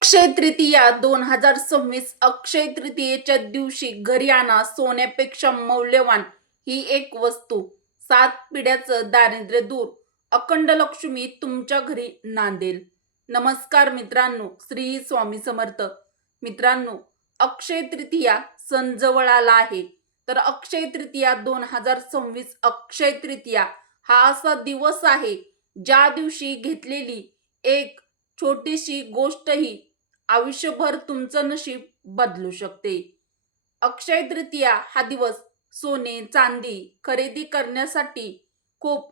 अक्षय तृतीया 2026 अक्षय तृतीयेच्या दिवशी घरी आणा सोन्यापेक्षा मौल्यवान ही एक वस्तू. 7 पिढ्याचं दारिद्र्य दूर, अखंड लक्ष्मी तुमच्या घरी नांदेल. नमस्कार मित्रांनो, श्री स्वामी समर्थ. मित्रांनो, अक्षय तृतीया सण जवळ आला आहे. तर अक्षय तृतीया 2026 अक्षय तृतीया हा असा दिवस आहे ज्या दिवशी घेतलेली एक छोटीशी गोष्टही आयुष्यभर तुमचं नशीब बदलू शकते. अक्षय तृतीया हा दिवस सोने, चांदी खरेदी करण्यासाठी खूप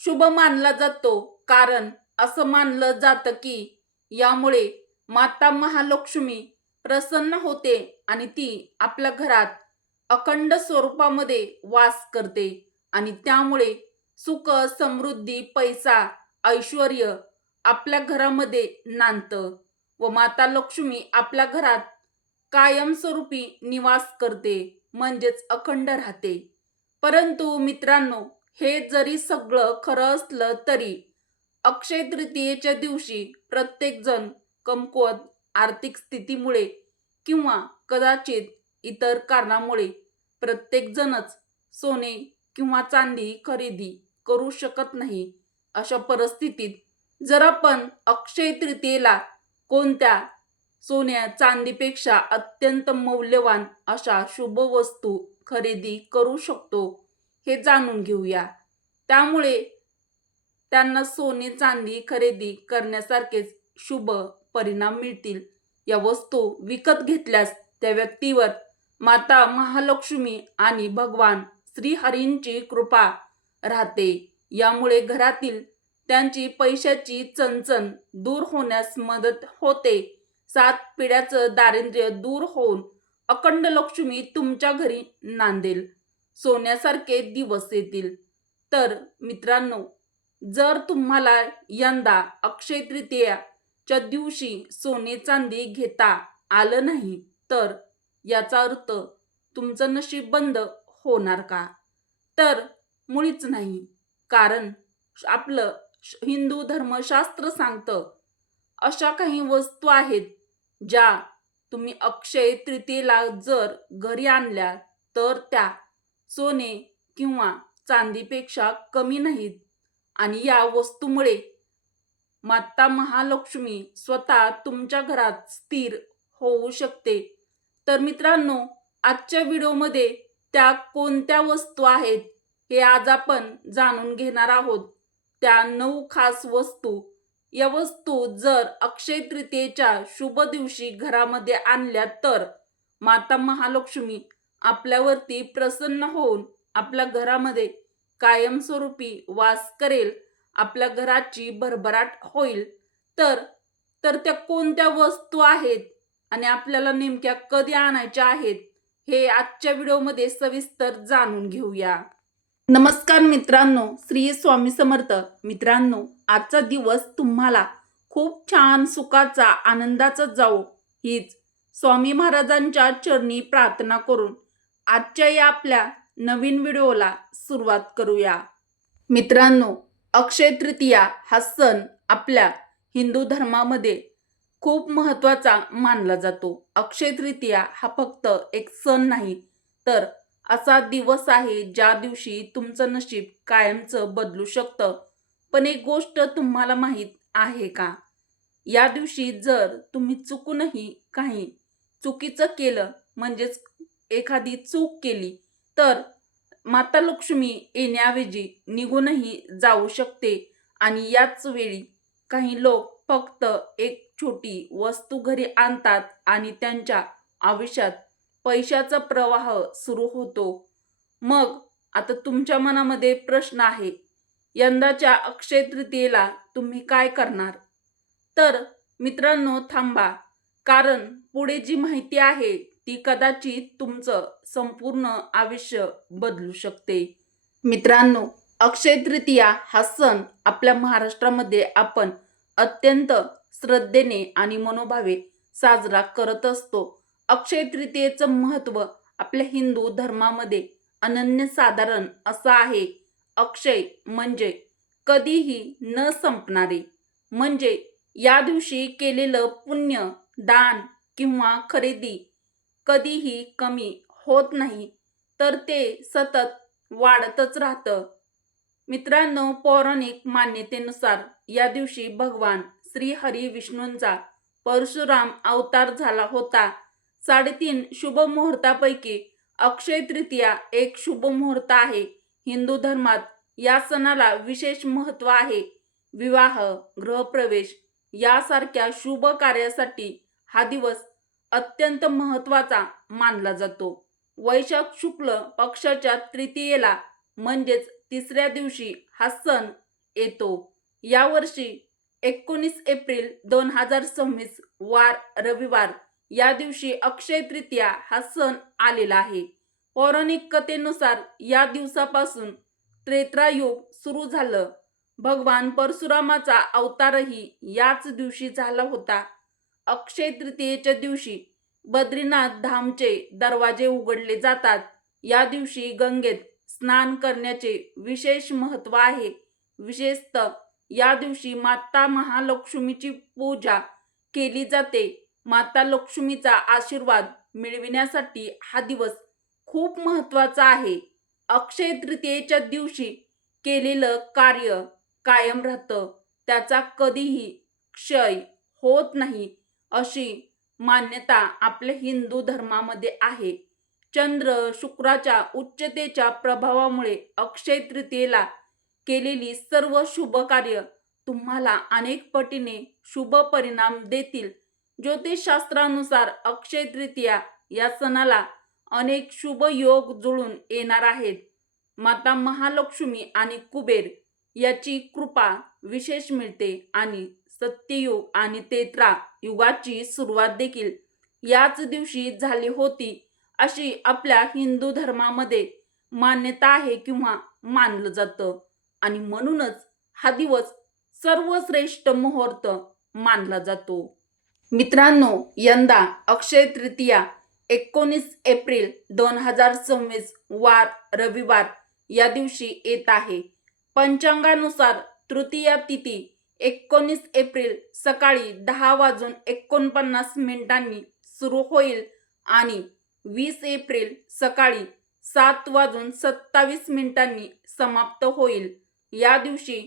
शुभ मानला जातो. कारण असं मानलं जातं की यामुळे माता महालक्ष्मी प्रसन्न होते आणि ती आपल्या घरात अखंड स्वरूपामध्ये वास करते आणि त्यामुळे सुख, समृद्धी, पैसा, ऐश्वर्य आपल्या घरामध्ये नांदतं व माता लक्ष्मी आपल्या घरात कायमस्वरूपी निवास करते, म्हणजेच अखंड राहते. परंतु मित्रांनो, हे जरी सगळं खरं असलं तरी अक्षय तृतीयेच्या दिवशी प्रत्येकजण कमकुवत आर्थिक स्थितीमुळे किंवा कदाचित इतर कारणामुळे प्रत्येकजणच सोने किंवा चांदी खरेदी करू शकत नाही. अशा परिस्थितीत जर आपण अक्षय तृतीयेला कोणत्या सोन्या चांदीपेक्षा अत्यंत मौल्यवान अशा शुभ वस्तू खरेदी करू शकतो हे जाणून घेऊया. त्यामुळे त्यांना सोने चांदी खरेदी करण्यासारखेच शुभ परिणाम मिळतील. या वस्तू विकत घेतल्यास त्या व्यक्तीवर माता महालक्ष्मी आणि भगवान श्रीहरींची कृपा राहते. यामुळे घरातील त्यांची पैशाची चणचण दूर होण्यास मदत होते. 7 पिढ्याचं दारिद्र्य दूर होऊन अखंड लक्ष्मी तुमच्या घरी नांदेल. सोन्यासारखे दिवस येतील. तर मित्रांनो, जर तुम्हाला यंदा अक्षय तृतीयाच्या दिवशी सोने चांदी घेता आलं नाही तर याचा अर्थ तुमचं नशीब बंद होणार का? तर मुळीच नाही. कारण आपलं हिंदू धर्मशास्त्र सांगतं अशा काही वस्तू आहेत ज्या तुम्ही अक्षय तृतीयेला जर घरी आणल्या तर त्या सोने किंवा चांदीपेक्षा कमी नाहीत आणि या वस्तूमुळे माता महालक्ष्मी स्वतः तुमच्या घरात स्थिर होऊ शकते. तर मित्रांनो, आजच्या व्हिडिओमध्ये त्या कोणत्या वस्तू आहेत हे आज आपण जाणून घेणार आहोत. त्या 9 खास वस्तू. या वस्तू जर अक्षय तृतीयेच्या शुभ दिवशी घरामध्ये आणल्या तर माता महालक्ष्मी आपल्यावरती प्रसन्न होऊन आपल्या घरामध्ये कायमस्वरूपी वास करेल. आपल्या घराची भरभराट होईल. तर तर त्या कोणत्या वस्तू आहेत आणि आपल्याला नेमक्या कधी आणायच्या आहेत हे आजच्या व्हिडिओमध्ये सविस्तर जाणून घेऊया. नमस्कार मित्रांनो, श्री स्वामी समर्थ. मित्रांनो, आजचा दिवस तुम्हाला खूप छान सुखाचा, आनंदाचा जावो हीच स्वामी महाराजांच्या चरणी प्रार्थना करून आजच्या या आपल्या नवीन व्हिडिओला सुरुवात करूया. मित्रांनो, अक्षय तृतीया हा सण आपल्या हिंदू धर्मामध्ये खूप महत्त्वाचा मानला जातो. अक्षय तृतीया हा फक्त एक सण नाही तर असा दिवस आहे ज्या दिवशी तुमचं नशीब कायमचं बदलू शकतं. पण एक गोष्ट तुम्हाला माहीत आहे का? या दिवशी जर तुम्ही चुकूनही काही चुकीचं केलं, म्हणजेच एखादी चूक केली, तर माता लक्ष्मी येण्याऐवजी निघूनही जाऊ शकते. आणि याच वेळी काही लोक फक्त एक छोटी वस्तू घरी आणतात आणि त्यांच्या आयुष्यात पैशाचा प्रवाह सुरू होतो. मग आता तुमच्या मनामध्ये प्रश्न आहे, यंदाच्या अक्षय तृतीयेला तुम्ही काय करणार? तर मित्रांनो, थांबा. कारण पुढे जी माहिती आहे ती कदाचित तुमचं संपूर्ण आयुष्य बदलू शकते. मित्रांनो, अक्षय तृतीया हा सण आपल्या महाराष्ट्रामध्ये आपण अत्यंत श्रद्धेने आणि मनोभावे साजरा करत असतो. अक्षय तृतीयेचं महत्त्व आपल्या हिंदू धर्मामध्ये अनन्यसाधारण असं आहे. अक्षय म्हणजे कधीही न संपणारे, म्हणजे या दिवशी केलेलं पुण्य, दान किंवा खरेदी कधीही कमी होत नाही, तर ते सतत वाढतच राहतं. मित्रांनो, पौराणिक मान्यतेनुसार या दिवशी भगवान श्री हरी विष्णूंचा परशुराम अवतार झाला होता. 3.5 शुभ मुहूर्तापैकी अक्षय तृतीया एक शुभ मुहूर्त आहे. हिंदू धर्मात या सणाला विशेष महत्त्व आहे. विवाह, गृहप्रवेश यासारख्या शुभ कार्यासाठी हा दिवस अत्यंत महत्त्वाचा मानला जातो. वैशाख शुक्ल पक्षाच्या तृतीयेला म्हणजेच तिसऱ्या दिवशी हा सण येतो. यावर्षी 19 एप्रिल 2026 वार रविवार या दिवशी अक्षय तृतीया हा सण आलेला आहे. पौराणिक कथेनुसार या दिवसापासून त्रेतायुग सुरू झालं. भगवान परशुरामाचा अवतारही याच दिवशी झाला होता. अक्षय तृतीयेच्या दिवशी बद्रीनाथ धामचे दरवाजे उघडले जातात. या दिवशी गंगेत स्नान करण्याचे विशेष महत्त्व आहे. विशेषतः या दिवशी माता महालक्ष्मीची पूजा केली जाते. माता लक्ष्मीचा आशीर्वाद मिळविण्यासाठी हा दिवस खूप महत्त्वाचा आहे. अक्षय तृतीयेच्या दिवशी केलेलं कार्य कायम राहतं, त्याचा कधीही क्षय होत नाही, अशी मान्यता आपल्या हिंदू धर्मामध्ये आहे. चंद्र शुक्राच्या उच्चतेच्या प्रभावामुळे अक्षय तृतीयेला केलेली सर्व शुभ कार्य तुम्हाला अनेक पटीने शुभ परिणाम देतील. ज्योतिषशास्त्रानुसार अक्षय तृतीया या सणाला अनेक शुभ योग जुळून येणार आहेत. माता महालक्ष्मी आणि कुबेर याची कृपा विशेष मिळते आणि सत्ययुग आणि त्रेता युगाची सुरुवात देखील याच दिवशी झाली होती, अशी आपल्या हिंदू धर्मामध्ये मान्यता आहे किंवा मानलं जातं. आणि म्हणूनच हा दिवस सर्वश्रेष्ठ मुहूर्त मानला जातो. मित्रांनो, यंदा अक्षय तृतीया 19 एप्रिल 2026 वार रविवार या दिवशी येत आहे. पंचांगानुसार तृतीया तिथी 19 एप्रिल सकाळी 10:49 सुरू होईल आणि 20 एप्रिल सकाळी 7:27 समाप्त होईल. या दिवशी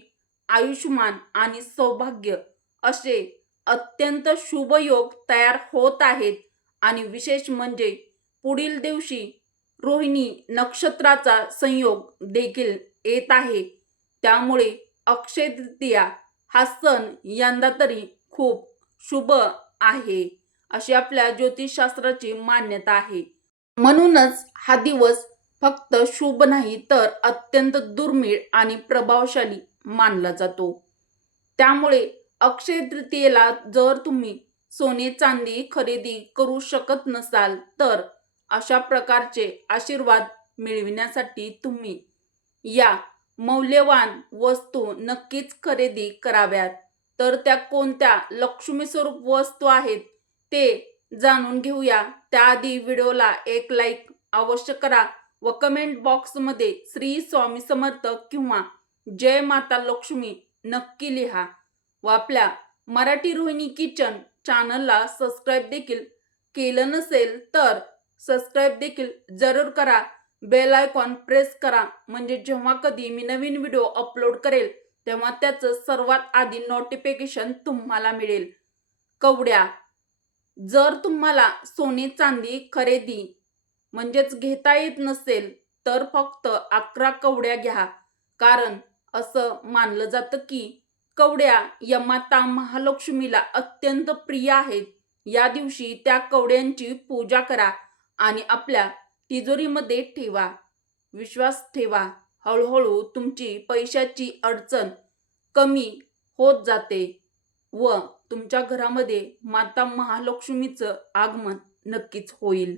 आयुष्मान आणि सौभाग्य असे अत्यंत शुभ योग तयार होत आहेत. आणि विशेष म्हणजे पुढील दिवशी रोहिणी नक्षत्राचा संयोग देखील येत आहे. त्यामुळे अक्षय तृतीया हा सण यंदा तरी खूप शुभ आहे, अशी आपल्या ज्योतिषशास्त्राची मान्यता आहे. म्हणूनच हा दिवस फक्त शुभ नाही तर अत्यंत दुर्मिळ आणि प्रभावशाली मानला जातो. त्यामुळे अक्षय तृतीयेला जर तुम्ही सोने चांदी खरेदी करू शकत नसाल, तर अशा प्रकारचे आशीर्वाद मिळविण्यासाठी तुम्ही या मौल्यवान वस्तू नक्कीच खरेदी कराव्यात. तर त्या कोणत्या लक्ष्मी स्वरूप वस्तू आहेत ते जाणून घेऊया. त्याआधी व्हिडिओला एक लाईक अवश्य करा व कमेंट बॉक्समध्ये श्री स्वामी समर्थ किंवा जय माता लक्ष्मी नक्की लिहा. व आपल्या मराठी रोहिणी किचन चॅनलला सबस्क्राईब देखील केलं नसेल तर सबस्क्राईब देखील जरूर करा. बेल आयकॉन प्रेस करा, म्हणजे जेव्हा कधी मी नवीन व्हिडिओ अपलोड करेल तेव्हा त्याचं सर्वात आधी नोटिफिकेशन तुम्हाला मिळेल. कवड्या, जर तुम्हाला सोने चांदी खरेदी म्हणजेच घेता येत नसेल तर फक्त 11 कवड्या घ्या. कारण असं मानलं जातं की कवड्या या माता महालक्ष्मीला अत्यंत प्रिय आहेत. या दिवशी त्या कवड्यांची पूजा करा आणि आपल्या तिजोरीमध्ये ठेवा. विश्वास ठेवा, हळूहळू तुमची पैशाची अडचण कमी होत जाते व तुमच्या घरामध्ये माता महालक्ष्मीचं आगमन नक्कीच होईल.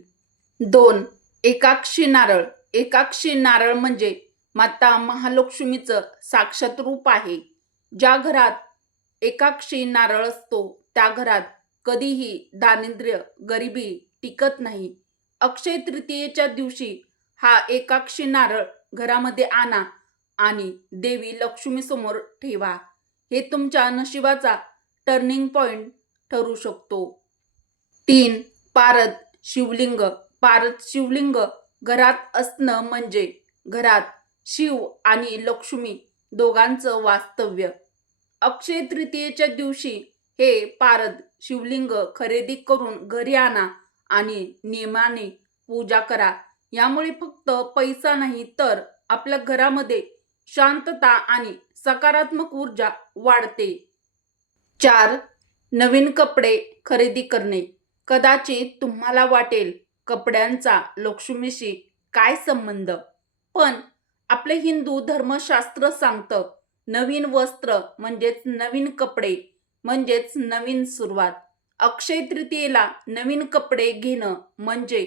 2. एकाक्षी नारळ. एकाक्षी नारळ म्हणजे माता महालक्ष्मीचं साक्षात रूप आहे. ज्या घरात एकाक्षी नारळ असतो त्या घरात कधीही दारिद्र्य गरिबी टिकत नाही. अक्षय तृतीयेच्या दिवशी हा एकाक्षी नारळ घरामध्ये आणा आणि देवी लक्ष्मी समोर ठेवा. हे तुमच्या नशिबाचा टर्निंग पॉइंट ठरू शकतो. 3. पारद शिवलिंग. पारद शिवलिंग घरात असणं म्हणजे घरात शिव आणि लक्ष्मी दोघांचं वास्तव्य. अक्षय तृतीयेच्या दिवशी हे पारद शिवलिंग खरेदी करून घरी आणा आणि नियमाने पूजा करा. यामुळे फक्त पैसा नाही तर आपल्या घरामध्ये शांतता आणि सकारात्मक ऊर्जा वाढते. 4. नवीन कपडे खरेदी करणे. कदाचित तुम्हाला वाटेल कपड्यांचा लक्ष्मीशी काय संबंध, पण आपले हिंदू धर्मशास्त्र सांगतं नवीन वस्त्र म्हणजेच नवीन कपडे म्हणजेच नवीन सुरुवात. अक्षय तृतीयेला नवीन कपडे घेणं म्हणजे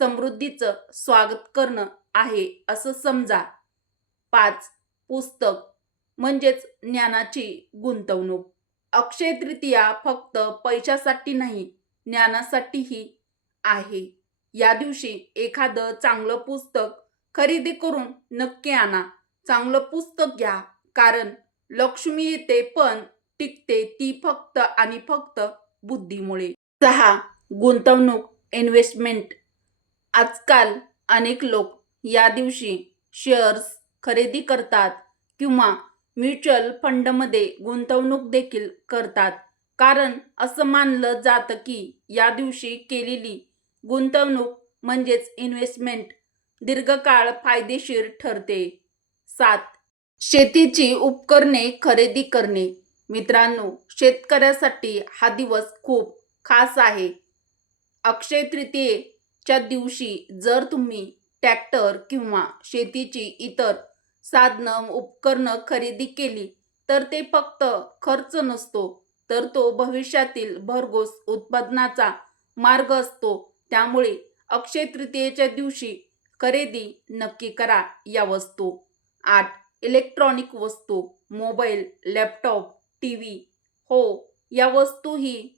समृद्धीचं स्वागत करणं आहे असं समजा. 5. पुस्तक म्हणजेच ज्ञानाची गुंतवणूक. अक्षय तृतीया फक्त पैशासाठी नाही, ज्ञानासाठीही आहे. या दिवशी एखादं चांगलं पुस्तक खरेदी करून नक्की आणा. चांगलं पुस्तक घ्या, कारण लक्ष्मी येते पण टिकते ती फक्त आणि फक्त बुद्धीमुळे. 6. गुंतवणूक इन्व्हेस्टमेंट. आजकाल अनेक लोक या दिवशी शेअर्स खरेदी करतात किंवा म्युच्युअल फंडमध्ये गुंतवणूक देखील करतात, कारण असं मानलं जातं की या दिवशी केलेली गुंतवणूक म्हणजेच इन्व्हेस्टमेंट दीर्घकाळ फायदेशीर ठरते. 7. शेतीची उपकरणे खरेदी करणे. मित्रांनो, शेतकऱ्यासाठी हा दिवस खूप खास आहे. अक्षय तृतीयेच्या दिवशी जर तुम्ही ट्रॅक्टर किंवा शेतीची इतर साधनं उपकरणं खरेदी केली तर ते फक्त खर्च नसतो, तर तो भविष्यातील भरघोस उत्पादनाचा मार्ग असतो. त्यामुळे अक्षय तृतीयेच्या दिवशी खरेदी नक्की करा या वस्तू. 8. इलेक्ट्रॉनिक वस्तू. Mobile, laptop, TV. हो, या वस्तूही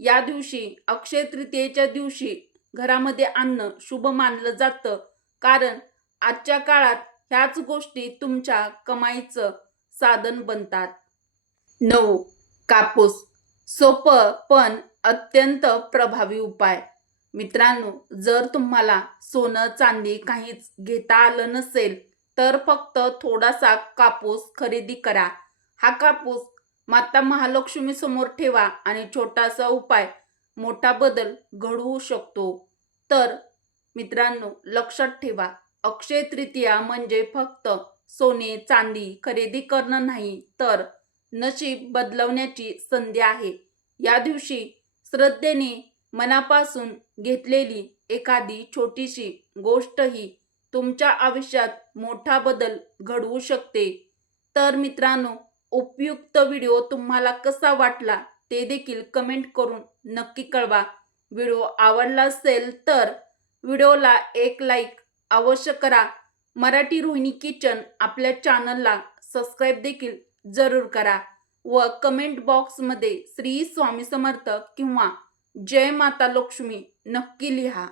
या दिवशी अक्षय तृतीयेच्या दिवशी घरामध्ये आणणं शुभ मानलं जातं, कारण आजच्या काळात ह्याच गोष्टी तुमच्या कमाईचं साधन बनतात. 9. कापूस. सोपं पण अत्यंत प्रभावी उपाय. मित्रांनो, जर तुम्हाला सोनं चांदी काहीच घेता आलं नसेल तर फक्त थोडासा कापूस खरेदी करा. हा कापूस माता महालक्ष्मी समोर ठेवा आणि छोटासा उपाय मोठा बदल घडवू शकतो. तर मित्रांनो, लक्षात ठेवा, अक्षय तृतीया म्हणजे फक्त सोने चांदी खरेदी करणं नाही, तर नशीब बदलवण्याची संधी आहे. या दिवशी श्रद्धेने मनापासून घेतलेली एखादी छोटीशी गोष्टही तुमच्या आयुष्यात मोठा बदल घडवू शकते. तर मित्रांनो, उपयुक्त व्हिडिओ तुम्हाला कसा वाटला ते देखील कमेंट करून नक्की कळवा. व्हिडिओ आवडला असेल तर व्हिडिओला एक लाईक अवश्य करा. मराठी रोहिणी किचन आपल्या चॅनलला सबस्क्राईब देखील जरूर करा व कमेंट बॉक्समध्ये श्री स्वामी समर्थ किंवा जय माता लक्ष्मी नक्की लिहा.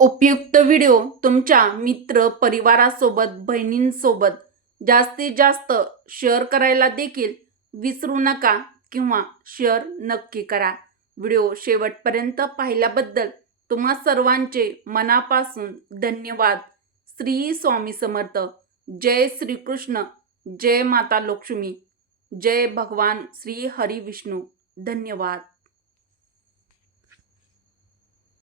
उपयुक्त व्हिडिओ तुमच्या मित्र परिवारासोबत बहिणींसोबत जास्तीत जास्त शेअर करायला देखील विसरू नका किंवा शेअर नक्की करा. व्हिडिओ शेवटपर्यंत पाहिल्याबद्दल तुम्हा सर्वांचे मनापासून धन्यवाद. श्री स्वामी समर्थ. जय श्रीकृष्ण. जय माता लक्ष्मी. जय भगवान श्री हरी विष्णू. धन्यवाद.